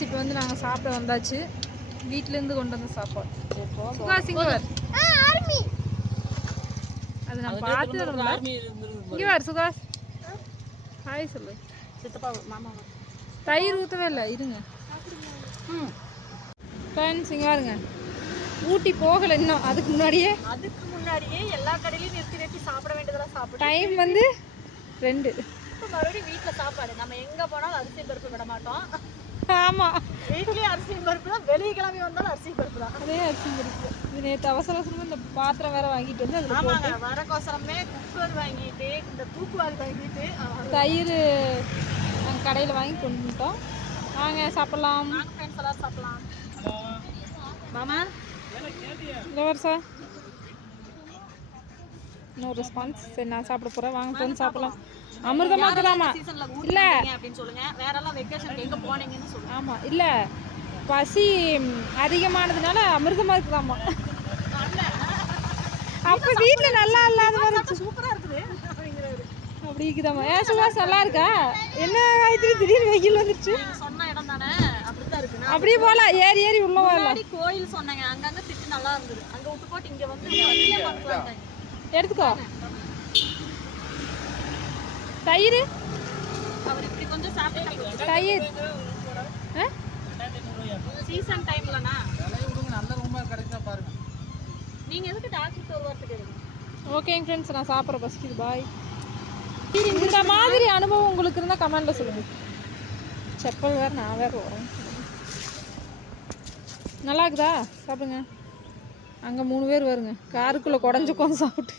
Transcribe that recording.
Friends இப்போ வந்து நாங்கள் சாப்பிட வந்தாச்சு. வீட்டிலேருந்து கொண்டு வந்த சாப்பாடு. சுகாஸ் இங்கே வர். அது நான் பார்த்து ரொம்ப இங்கே வர் சுகாஸ். ஹாய் சொல்லு. சித்தப்பா மாமா தயிர் ஊற்றவே இல்லை, இருங்க. ஃப்ரெண்ட்ஸ் இங்கே பாருங்க, ஊட்டி போகலை இன்னும். அதுக்கு முன்னாடியே எல்லா கடையிலையும் நிறுத்தி சாப்பிட வேண்டியதெல்லாம் சாப்பிட டைம் வந்து 2. இப்போ மறுபடியும் வீட்டில் சாப்பாடு. நம்ம எங்கே போனாலும் அரிசி பருப்பு விட மாட்டோம். ஆமாம், வீட்லேயே அரிசி பருப்பு தான், வெளியே கிளம்பி வந்தாலும் அரிசி பருப்பு தான். அதே அரிசி பருப்பு. இது நேற்று அவசர அவசரமாக இந்த பாத்திரம் வேறு வாங்கிட்டு வந்து அதில் ஆமாங்க, வரக்கோசரமே குக்கர் வாங்கிட்டு இந்த தூக்குவாரி வாங்கிட்டு தயிர் நாங்கள் கடையில் வாங்கி கொண்டு வந்துட்டோம். வாங்க சாப்பிட்லாம். நாங்கள் ஃப்ரெண்ட்ஸ் எல்லாம் சாப்பிட்லாம். மாமா இந்த வருஷம் இன்னொரு ரெஸ்பான்ஸ். சரி நான் சாப்பிட போகிறேன். வாங்க ஃப்ரெண்ட்ஸ் சாப்பிட்லாம். அமிர்தமாக இருக்குதாமா? இல்லை அப்படின்னு சொல்லுங்க. வேற எல்லாம் வெக்கேஷனுக்கு எங்கே போனீங்கன்னு சொல்லுங்க. ஆமாம், இல்லை பசி அதிகமானதுனால அமிர்தமாக இருக்குதாமா. அப்போ வீட்டில் நல்லா இல்லாத மாதிரி சூப்பராக இருக்குது அப்படிங்கிறது அப்படி இருக்குதாமா. ஏன் சுகாஸ் நல்லா இருக்கா? என்ன காய்கறி திடீர்னு வெயில் வந்துருச்சு. சொன்ன இடம் தானே, அப்படித்தான் இருக்கு. அப்படியே போகலாம், ஏறி ஏறி உள்ள வரலாம். கோயில் சொன்னாங்க, அங்கங்க திட்டு நல்லா இருந்தது. அங்கே விட்டு போட்டு இங்கே வந்து எடுத்துக்கோ. தயிர் அவர் இப்படி கொஞ்சம் சாப்பிட்டு தயிர் சீசன் டைம்லனா நல்ல ரூமா கிடைச்சா பாருங்க. நீங்க எதுக்கு டாக்டர் வருவதுக்கு? ஓகேங்க ஃப்ரெண்ட்ஸ், நான் சாப்பிட்ற பசிக்குது. பாய். இந்த மாதிரி அனுபவம் உங்களுக்கு இருந்தால் கமெண்ட்ல சொல்லுங்க. செப்பல் வேறு நான் வேறு வரேன். நல்லா இருக்குதா? சாப்பிடுங்க. அங்கே 3 பேர் வருங்க, காருக்குள்ளே குடஞ்சி உட்காந்து சாப்பிட்டு.